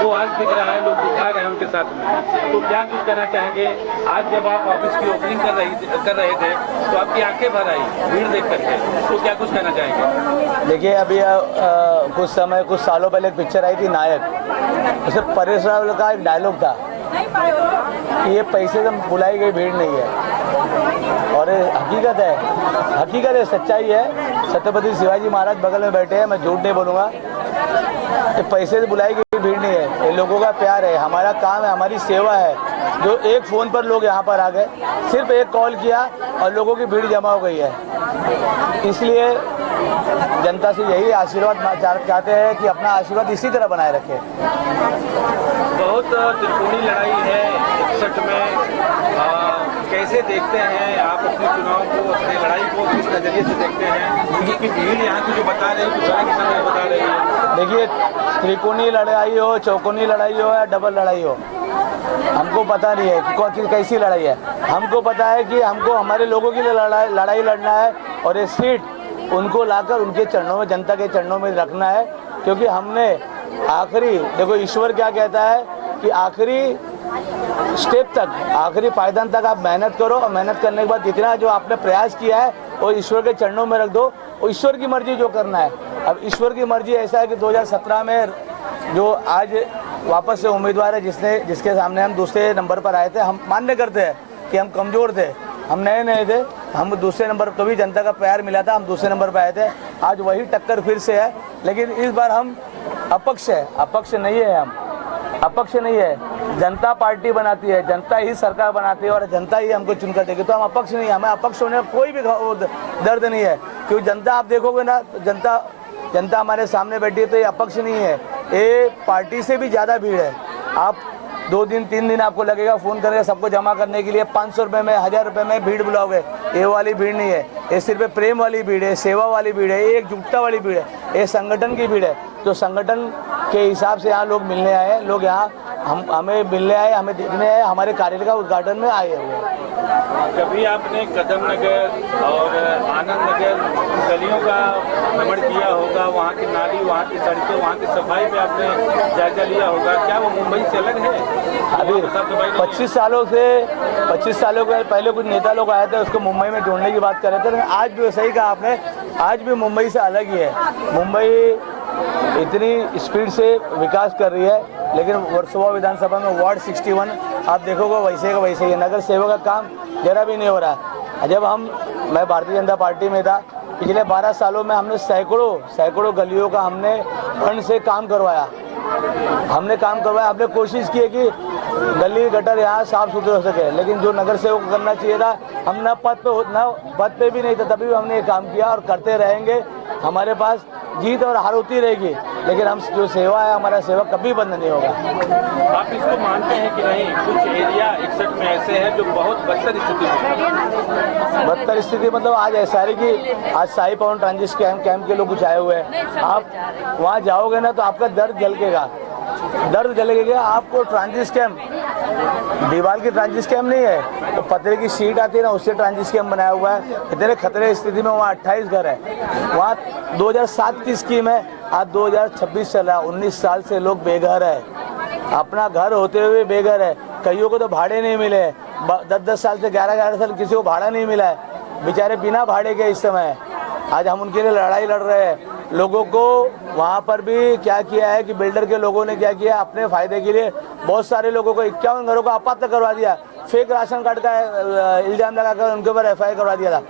वो आज दिख रहा है, लोग दिखा रहे हैं उनके साथ में। तो क्या कुछ कहना चाहेंगे? आज जब आप ऑफिस की ओपनिंग कर रहे थे तो आपकी आंखें भर आई भीड़ देख करके, तो क्या कुछ कहना चाहेंगे? देखिए, अभी कुछ सालों पहले एक पिक्चर आई थी नायक, उसमें परेश रावल का एक डायलॉग था कि ये पैसे से बुलाई गई भीड़ नहीं है, और हकीकत है, सच्चाई है। छत्रपति शिवाजी महाराज बगल में बैठे हैं, मैं झूठ नहीं बोलूँगा। ये पैसे से बुलाई गई भीड़ नहीं है, ये लोगों का प्यार है, हमारा काम है, हमारी सेवा है। जो एक फ़ोन पर लोग यहाँ पर आ गए, सिर्फ एक कॉल किया और लोगों की भीड़ जमा हो गई है। इसलिए जनता से यही आशीर्वाद चाहते हैं कि अपना आशीर्वाद इसी तरह बनाए रखें। बहुत त्रिकोणीय लड़ाई है 61 में, कैसे देखते हैं आप अपने चुनाव को, अपनी लड़ाई को किस नजरिए से देखते हैं? क्योंकि भीड़ यहाँ की जो बता रही है कुछ अलग समय बता रही है। देखिए, त्रिकोणीय लड़ाई हो, चौकोनी लड़ाई हो या डबल लड़ाई हो, हमको पता नहीं है कि कैसी लड़ाई है। हमको पता है कि हमको हमारे लोगों के लिए लड़ाई लड़ना है, और ये सीट उनको लाकर उनके चरणों में, जनता के चरणों में रखना है। क्योंकि हमने आखिरी, देखो ईश्वर क्या कहता है कि आखिरी स्टेप तक, आखिरी पायदान तक आप मेहनत करो, और मेहनत करने के बाद जितना जो आपने प्रयास किया है वो ईश्वर के चरणों में रख दो, और ईश्वर की मर्जी जो करना है। अब ईश्वर की मर्जी ऐसा है कि 2017 में जो आज वापस से उम्मीदवार है, जिसके सामने हम दूसरे नंबर पर आए थे, हम मान्य करते हैं कि हम कमज़ोर थे, हम नए थे, हम दूसरे नंबर, तो भी जनता का प्यार मिला था, हम दूसरे नंबर पर आए थे। आज वही टक्कर फिर से है, लेकिन इस बार हम अपक्ष है, अपक्ष नहीं है, हम अपक्ष नहीं है। जनता पार्टी बनाती है, जनता ही सरकार बनाती है, और जनता ही हमको चुनकर देगी, तो हम अपक्ष नहीं है। हमें अपक्ष होने का कोई भी दर्द नहीं है, क्योंकि जनता आप देखोगे ना, तो जनता हमारे सामने बैठी है, तो ये अपक्ष नहीं है, ये पार्टी से भी ज़्यादा भीड़ है। आप 2 दिन 3 दिन आपको लगेगा फ़ोन करके सबको जमा करने के लिए, 500 रुपये में, 1000 रुपये में भीड़ बुलाओगे, ये वाली भीड़ नहीं है। ये सिर्फ प्रेम वाली भीड़ है, सेवा वाली भीड़ है, एकजुटता वाली भीड़ है, ये संगठन की भीड़ है। तो संगठन के हिसाब से यहाँ लोग मिलने आए हैं, लोग यहाँ हमें मिलने आए, हमें देखने आए, हमारे कार्यालय का उद्घाटन में आए हुए हैं। कभी आपने कदम नगर और आनंद नगर गलियों का भ्रमण किया होगा, वहाँ की नाली, वहाँ की सड़कें, वहाँ की सफाई पे आपने जायजा लिया होगा, क्या वो मुंबई से अलग है? अभी 25 सालों के पहले कुछ नेता लोग आए थे, उसको मुंबई में जोड़ने की बात कर रहे थे, लेकिन आज भी सही कहा आपने, आज भी मुंबई से अलग ही है। मुंबई इतनी स्पीड से विकास कर रही है, लेकिन वर्सोवा विधानसभा में वार्ड 61 आप देखोगे वैसे का वैसे ही, नगर सेवक का काम जरा भी नहीं हो रहा है। जब मैं भारतीय जनता पार्टी में था, पिछले 12 सालों में हमने सैकड़ों गलियों का हमने फंड से काम करवाया, हमने कोशिश की है कि गली गटर यहाँ साफ सुथरे हो सके, लेकिन जो नगर सेवक को करना चाहिए था, हम न पद पे भी नहीं था, तभी हमने ये काम किया और करते रहेंगे। हमारे पास जीत और हार होती रहेगी, लेकिन हम जो सेवा है, हमारा सेवा कभी बंद नहीं होगा। आप इसको मानते हैं कि नहीं, कुछ एरिया 61 में ऐसे हैं जो बहुत बदतर स्थिति में? बदतर स्थिति मतलब आज ऐसा है कि आज शाही पवन ट्रांजिट कैंप के लोग कुछ आए हुए हैं, आप वहाँ जाओगे ना तो आपका दर्द जलेगा। आपको ट्रांजिट कैंप, दीवार की ट्रांजिट कैंप नहीं है, तो पतरे की शीट आती है ना, उससे ट्रांजिट कैंप बनाया हुआ है। इतने खतरे स्थिति में वहाँ 28 घर है, वहाँ 2007 की स्कीम है, आज 2026 चल रहा है, 19 साल से लोग बेघर है। अपना घर होते हुए बेघर है, कईयों को तो भाड़े नहीं मिले, 10-10 साल से 11-11 साल किसी को भाड़ा नहीं मिला है, बेचारे बिना भाड़े के इस समय। आज हम उनके लिए लड़ाई लड़ रहे हैं। लोगों को वहाँ पर भी क्या किया है कि बिल्डर के लोगों ने क्या किया, अपने फायदे के लिए बहुत सारे लोगों को 51 घरों को अपात्र करवा दिया, फेक राशन कार्ड का इल्जाम लगाकर उनके ऊपर FIR करवा दिया था।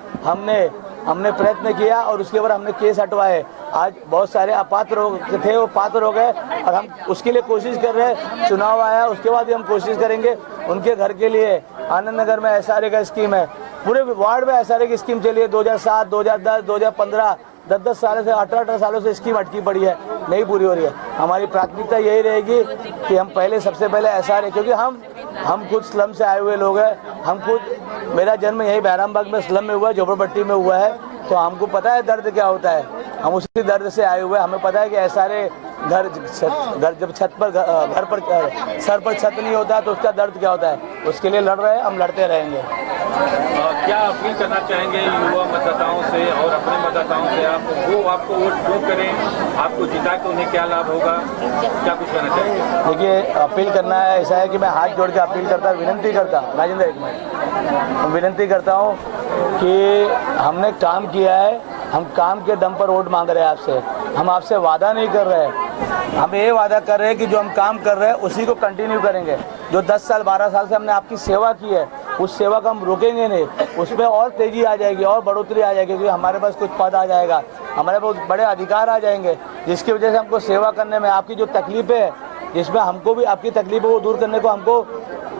हमने प्रयत्न किया और उसके ऊपर हमने केस हटवाए। आज बहुत सारे अपात्र थे, वो पात्र हो गए और हम उसके लिए कोशिश कर रहे हैं। चुनाव आया उसके बाद भी हम कोशिश करेंगे उनके घर के लिए। आनंद नगर में SRA का स्कीम है, पूरे वार्ड में SRA की स्कीम चली है 2007, 2010, 2015, 10-10 सालों से 18 सालों से स्कीम अटकी पड़ी है, नहीं पूरी हो रही है। हमारी प्राथमिकता यही रहेगी कि हम सबसे पहले SRA, क्योंकि हम खुद स्लम से आए हुए लोग हैं। हम खुद, मेरा जन्म यही बहरामबाग में स्लम में हुआ है, झोपड़पट्टी में हुआ है, तो हमको पता है दर्द क्या होता है। हम उसी दर्द से आए हुए हैं। हमें पता है कि SRA घर जब छत पर घर पर सर पर छत नहीं होता तो उसका दर्द क्या होता है। उसके लिए लड़ रहे हैं, हम लड़ते रहेंगे। क्या अपील करना चाहेंगे युवा मतदाताओं से और अपने मतदाताओं से? आपको वोट क्यों करें, आपको जिता के उन्हें क्या लाभ होगा, क्या कुछ कहना चाहेंगे? देखिए, अपील करना है, ऐसा है कि मैं हाथ जोड़ के अपील करता, विनती करता, राजेंद्र एक मिनट, विनती करता हूँ कि हमने काम किया है, हम काम के दम पर वोट मांग रहे हैं आपसे। हम आपसे वादा नहीं कर रहे हैं, हम ये वादा कर रहे हैं कि जो हम काम कर रहे हैं उसी को कंटिन्यू करेंगे। जो 10 साल 12 साल से हमने आपकी सेवा की है, उस सेवा को हम रोकेंगे नहीं, उसमें और तेजी आ जाएगी और बढ़ोतरी आ जाएगी, क्योंकि हमारे पास कुछ पद आ जाएगा, हमारे पास बड़े अधिकार आ जाएंगे, जिसकी वजह से हमको सेवा करने में आपकी जो तकलीफें है, जिसमें हमको भी आपकी तकलीफों को दूर करने को हमको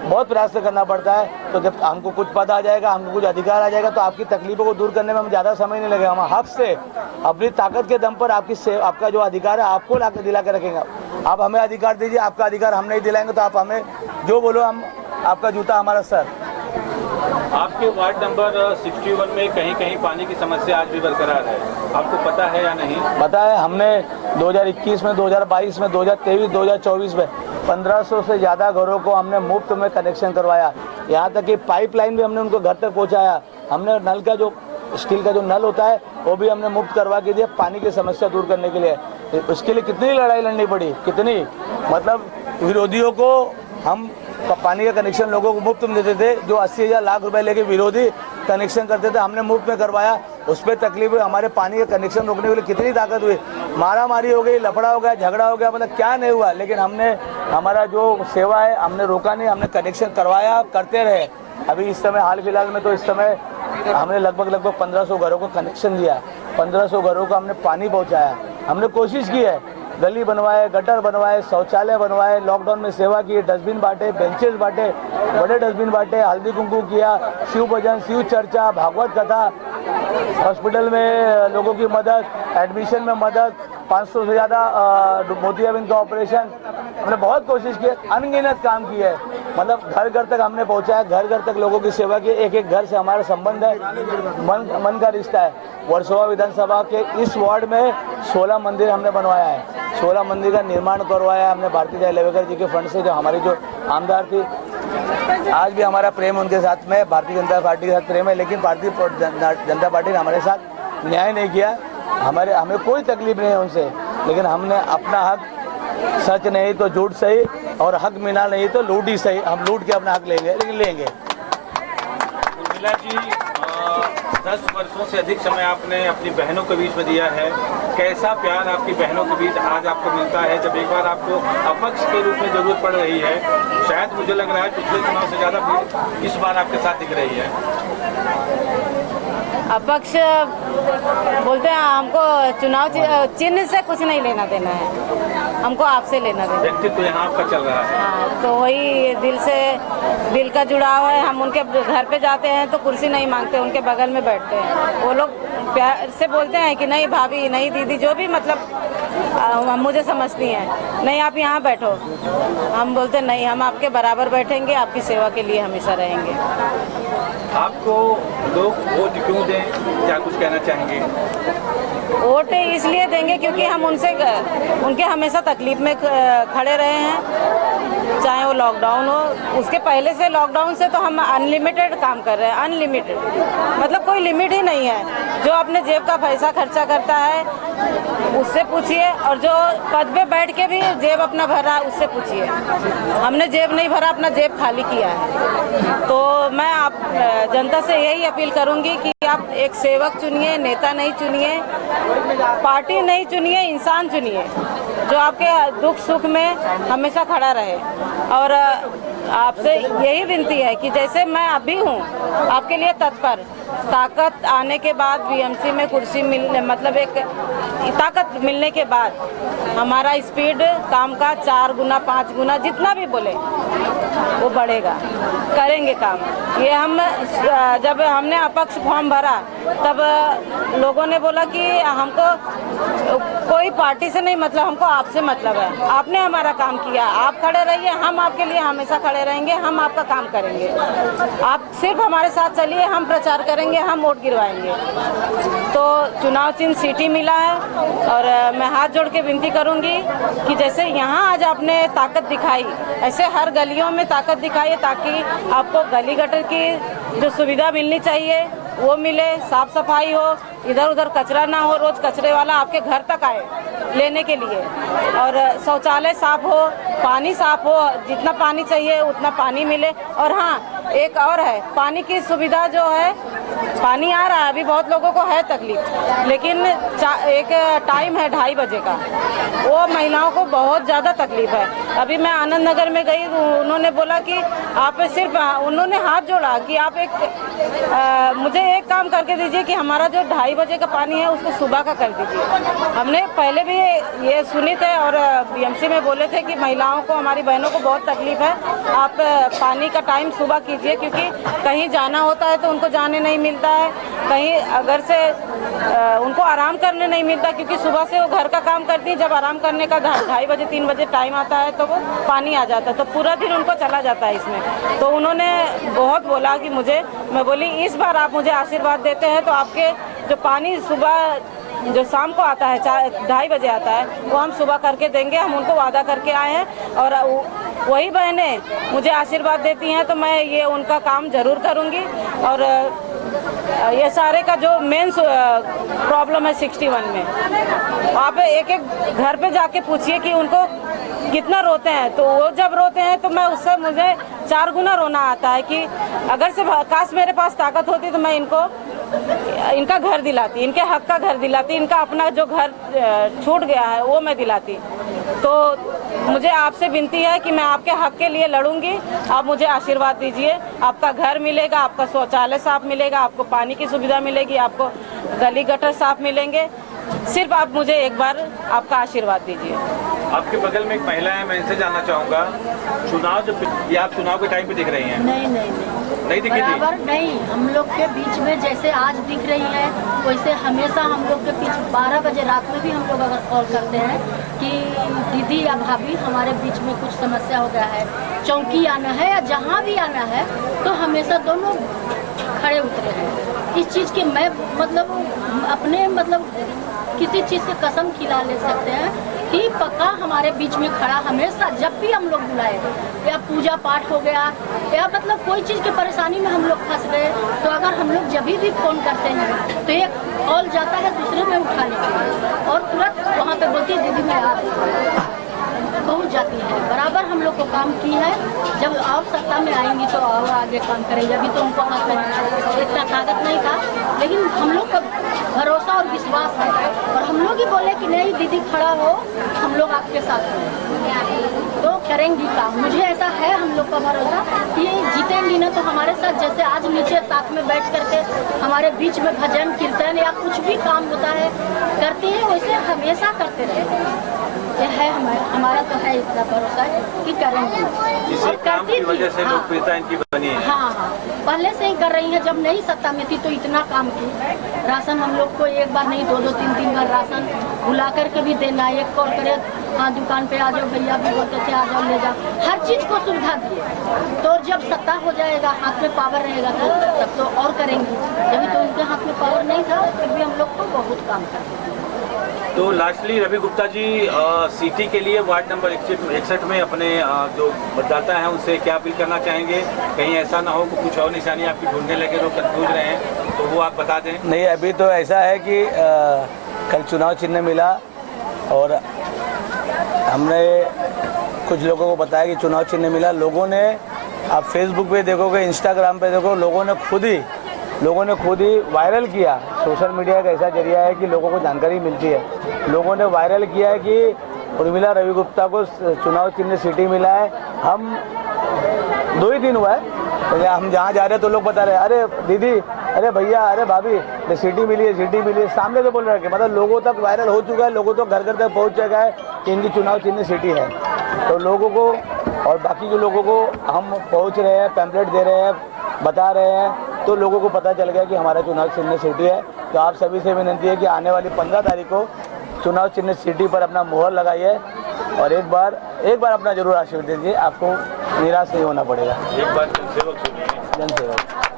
बहुत प्रयास करना पड़ता है। तो जब हमको कुछ पद आ जाएगा, हमको कुछ अधिकार आ जाएगा, तो आपकी तकलीफों को दूर करने में हम ज़्यादा समय नहीं लगेगा। हम हक से अपनी ताकत के दम पर आपका जो अधिकार है आपको ला के दिला के रखेंगे। आप हमें अधिकार दीजिए, आपका अधिकार हम नहीं दिलाएंगे तो आप हमें जो बोलो, हम आपका जूता हमारा सर। आपके वार्ड नंबर 61 में कहीं कहीं पानी की समस्या आज भी बरकरार है, आपको पता है या नहीं? पता है, हमने 2021 में, 2022 में, 2023, 2024 में 1500 से ज़्यादा घरों को हमने मुफ्त में कनेक्शन करवाया। यहाँ तक कि पाइपलाइन भी हमने उनको घर तक पहुँचाया। हमने नल का जो स्टील का जो नल होता है वो भी हमने मुफ्त करवा के दिया, पानी की समस्या दूर करने के लिए। उसके लिए कितनी लड़ाई लड़नी पड़ी, कितनी, मतलब विरोधियों को हम पानी का कनेक्शन लोगों को मुफ्त में देते थे, जो 80,000 लाख रुपए लेके विरोधी कनेक्शन करते थे, हमने मुफ्त में करवाया। उस पर तकलीफ हुई, हमारे पानी का कनेक्शन रोकने के लिए कितनी ताकत हुई, मारा मारी हो गई, लफड़ा हो गया, झगड़ा हो गया, मतलब क्या नहीं हुआ, लेकिन हमने, हमारा जो सेवा है हमने रोका नहीं, हमने कनेक्शन करवाया, करते रहे। अभी इस समय हाल फिलहाल में तो इस समय हमने लगभग 1500 घरों को कनेक्शन दिया, 1500 घरों को हमने पानी पहुँचाया। हमने कोशिश की है, गली बनवाए, गटर बनवाए, शौचालय बनवाए, लॉकडाउन में सेवा की, डस्टबिन बांटे, बेंचेस बांटे, बड़े डस्टबिन बांटे, हल्दी कुंकू किया, शिव भजन, शिव चर्चा, भागवत कथा, हॉस्पिटल में लोगों की मदद, एडमिशन में मदद, 500 से ज़्यादा मोतियाबिंद का ऑपरेशन, हमने बहुत कोशिश की, अनगिनत काम किए है। मतलब घर घर तक हमने पहुंचाया, घर घर तक लोगों की सेवा की। एक एक घर से हमारा संबंध है, मन का रिश्ता है। वर्सोवा विधानसभा के इस वार्ड में 16 मंदिर हमने बनवाया है, 16 मंदिर का निर्माण करवाया है हमने भारतीय जनता लेवेकर जी के फंड से, जो हमारी जो आमदार थी। आज भी हमारा प्रेम उनके साथ में, भारतीय जनता पार्टी के साथ प्रेम है, लेकिन भारतीय जनता पार्टी ने हमारे साथ न्याय नहीं किया। हमें कोई तकलीफ नहीं है उनसे, लेकिन हमने अपना हक, सच नहीं तो झूठ सही, और हक मिला नहीं तो लूट ही सही, हम लूट के अपना हक लेंगे, लेकिन लेंगे। उर्मिला जी, 10 वर्षों से अधिक समय आपने अपनी बहनों के बीच में दिया है, कैसा प्यार आपकी बहनों के बीच आज आपको मिलता है, जब एक बार आपको अपक्ष के रूप में जरूरत पड़ रही है? शायद मुझे लग रहा है पिछले चुनाव से ज़्यादा भीड़ इस बार आपके साथ दिख रही है। अपक्ष बोलते हैं हमको चुनाव चिन्ह से कुछ नहीं लेना देना है, हमको आपसे लेना देना। व्यक्तित्व तो यहाँ आपका चल रहा है। हाँ, तो वही दिल का जुड़ाव है। हम उनके घर पे जाते हैं तो कुर्सी नहीं मांगते, उनके बगल में बैठते हैं। वो लोग प्यार से बोलते हैं कि नहीं भाभी, नहीं दीदी, जो भी मतलब हम मुझे समझती हैं, नहीं आप यहाँ बैठो। हम बोलते नहीं, हम आपके बराबर बैठेंगे, आपकी सेवा के लिए हमेशा रहेंगे। आपको लोग वोट क्यों दें, क्या कुछ कहना चाहेंगे? वोट इसलिए देंगे क्योंकि हम उनके हमेशा तकलीफ में खड़े रहे हैं। चाहे वो लॉकडाउन हो, उसके पहले से लॉकडाउन से तो हम अनलिमिटेड काम कर रहे हैं, अनलिमिटेड, मतलब कोई लिमिट ही नहीं है। जो अपने जेब का पैसा खर्चा करता है उससे पूछिए, और जो पद पे बैठ के भी जेब अपना भरा है उससे पूछिए। हमने जेब नहीं भरा, अपना जेब खाली किया है। तो मैं आप जनता से यही अपील करूंगी कि आप एक सेवक चुनिए, नेता नहीं चुनिए, पार्टी नहीं चुनिए, इंसान चुनिए जो आपके दुख सुख में हमेशा खड़ा रहे। और आपसे यही विनती है कि जैसे मैं अभी हूँ आपके लिए तत्पर, ताकत आने के बाद बीएमसी में कुर्सी मिलने, मतलब एक ताकत मिलने के बाद हमारा स्पीड काम का 4 गुना 5 गुना जितना भी बोले वो बढ़ेगा, करेंगे काम। ये हम जब हमने अपक्ष फॉर्म भरा तब लोगों ने बोला कि हमको कोई पार्टी से नहीं मतलब, हमको आपसे मतलब है, आपने हमारा काम किया, आप खड़े रहिए, हम आपके लिए हमेशा खड़े रहेंगे, हम आपका काम करेंगे, आप सिर्फ हमारे साथ चलिए, हम प्रचार करेंगे, हम वोट गिरवाएंगे। तो चुनाव चिन्ह सीटी मिला है और मैं हाथ जोड़ के विनती करूंगी कि जैसे यहाँ आज आपने ताकत दिखाई, ऐसे हर गलियों में ताकत दिखाइए ताकि आपको गली गटर की जो सुविधा मिलनी चाहिए वो मिले, साफ सफाई हो, इधर उधर कचरा ना हो, रोज कचरे वाला आपके घर तक आए लेने के लिए, और शौचालय साफ हो, पानी साफ हो, जितना पानी चाहिए उतना पानी मिले। और हाँ, एक और है, पानी की सुविधा जो है, पानी आ रहा है, अभी बहुत लोगों को है तकलीफ, लेकिन एक टाइम है 2:30 बजे का, वो महिलाओं को बहुत ज़्यादा तकलीफ है। अभी मैं आनंद नगर में गई, उन्होंने बोला कि आप सिर्फ, उन्होंने हाथ जोड़ा कि आप मुझे एक काम करके दीजिए कि हमारा जो 2:30 बजे का पानी है उसको सुबह का कर दीजिए। हमने पहले भी ये सुनी थे और बीएमसी में बोले थे कि महिलाओं को, हमारी बहनों को बहुत तकलीफ है, आप पानी का टाइम सुबह कीजिए, क्योंकि कहीं जाना होता है तो उनको जाने नहीं मिलता है, कहीं अगर से उनको आराम करने नहीं मिलता, क्योंकि सुबह से वो घर का काम करती है, जब आराम करने का 2:30 बजे 3 बजे टाइम आता है तो वो पानी आ जाता है, तो पूरा दिन उनको चला जाता है इसमें। तो उन्होंने बहुत बोला कि मैं बोली इस बार आप मुझे आशीर्वाद देते हैं तो आपके जो पानी सुबह जो शाम को आता है 2:30 बजे आता है वो हम सुबह करके देंगे, हम उनको वादा करके आए हैं। और वही बहनें मुझे आशीर्वाद देती हैं तो मैं ये उनका काम जरूर करूँगी। और ये सारे का जो मेन प्रॉब्लम है 61 में, आप एक एक घर पे जाके पूछिए कि उनको कितना रोते हैं, तो वो जब रोते हैं तो मैं उससे मुझे 4 गुना रोना आता है कि अगर से काश मेरे पास ताकत होती तो मैं इनका घर दिलाती, इनके हक का घर दिलाती, इनका अपना जो घर छूट गया है वो मैं दिलाती। तो मुझे आपसे विनती है कि मैं आपके हक के लिए लड़ूंगी, आप मुझे आशीर्वाद दीजिए, आपका घर मिलेगा, आपका शौचालय साफ मिलेगा, आपको पानी की सुविधा मिलेगी, आपको गली गटर साफ मिलेंगे, सिर्फ आप मुझे एक बार आपका आशीर्वाद दीजिए। आपके बगल में एक महिला है, मैं इनसे जानना चाहूँगा, चुनाव जब ये आप चुनाव के टाइम पे दिख रही हैं? नहीं दिखी थी? बराबर नहीं, हम लोग के बीच में जैसे आज दिख रही है वैसे हमेशा हम लोग के बीच 12 बजे रात में भी हम लोग अगर कॉल करते हैं कि दीदी या भाभी हमारे बीच में कुछ समस्या हो गया है, चौकी आना है या जहाँ भी आना है, तो हमेशा दोनों खड़े उतरे हैं। इस चीज़ की मैं अपने किसी चीज़ से कसम खिला ले सकते हैं कि पक्का हमारे बीच में खड़ा हमेशा, जब भी हम लोग बुलाए, या पूजा पाठ हो गया या कोई चीज़ की परेशानी में हम लोग फंस गए, तो अगर हम लोग जब भी फ़ोन करते हैं तो एक कॉल जाता है दूसरे में उठा लेते हैं और तुरंत वहाँ पे बोलती है दीदी मैं आ रही पहुँच जाती है। बराबर हम लोग को काम की है, जब आप सत्ता में आएंगी तो और आगे काम करेंगे। अभी तो उनको हाथ में इतना ताकत नहीं था, लेकिन हम लोग का भरोसा और विश्वास है और हम लोग ही बोले कि नहीं दीदी खड़ा हो, हम लोग आपके साथ हैं तो करेंगी काम। मुझे ऐसा है हम लोग का भरोसा कि जीतेंगी ना तो हमारे साथ, जैसे आज नीचे साथ में बैठ करके हमारे बीच में भजन कीर्तन या कुछ भी काम होता है करती है, वैसे हमेशा करते रहे। ये है हमारा तो है इतना भरोसा है कि करेंगे। इसी काम की वजह से लोकप्रियता इनकी बनी है। हाँ, पहले से ही कर रही है, जब नहीं सत्ता में थी तो इतना काम की। राशन हम लोग को एक बार नहीं 2-2 3-3 बार राशन बुला करके भी देना, एक कॉल करे हाँ दुकान पे आ जाओ, भैया भी बोलते थे आ जाओ ले जाओ, हर चीज़ को सुविधा दिए। तो जब सत्ता हो जाएगा, हाथ में पावर रहेगा तब तो और करेंगी। जब तो उनके हाथ में पावर नहीं था फिर भी हम लोग को बहुत काम करते। तो लास्टली रवि गुप्ता जी, सिटी के लिए वार्ड नंबर 61 में अपने जो मतदाता हैं उनसे क्या अपील करना चाहेंगे? कहीं ऐसा ना हो कि कुछ और निशानी आपकी ढूंढने लगे, लोग कंफ्यूज रहे हैं, तो वो आप बता दें। नहीं, अभी तो ऐसा है कि कल चुनाव चिन्ह मिला और हमने कुछ लोगों को बताया कि चुनाव चिन्ह मिला। लोगों ने, आप फेसबुक पे देखोगे, इंस्टाग्राम पे देखो, लोगों ने खुद ही वायरल किया। सोशल मीडिया एक ऐसा जरिया है कि लोगों को जानकारी मिलती है। लोगों ने वायरल किया है कि उर्मिला रवि गुप्ता को चुनाव चिन्ह सिटी मिला है। हम 2 ही दिन हुआ है, हम जहाँ जा रहे हैं तो लोग बता रहे हैं, अरे दीदी, अरे भैया, अरे भाभी, सिटी मिली है, सामने से बोल रहे हैं। मतलब लोगों तक वायरल हो चुका है, लोगों तो घर घर तक पहुँच चुका है कि इनकी चुनाव चिन्ह सिटी है। तो लोगों को और बाकी के लोगों को हम पहुँच रहे हैं, पैम्पलेट दे रहे हैं, बता रहे हैं, तो लोगों को पता चल गया कि हमारा चुनाव चिन्ह सिटी है। तो आप सभी से विनती है कि आने वाली 15 तारीख को चुनाव चिन्ह सिटी पर अपना मोहर लगाइए और एक बार अपना जरूर आशीर्वाद दीजिए, आपको निराश नहीं होना पड़ेगा। एक बार जनसेवक जनसेवक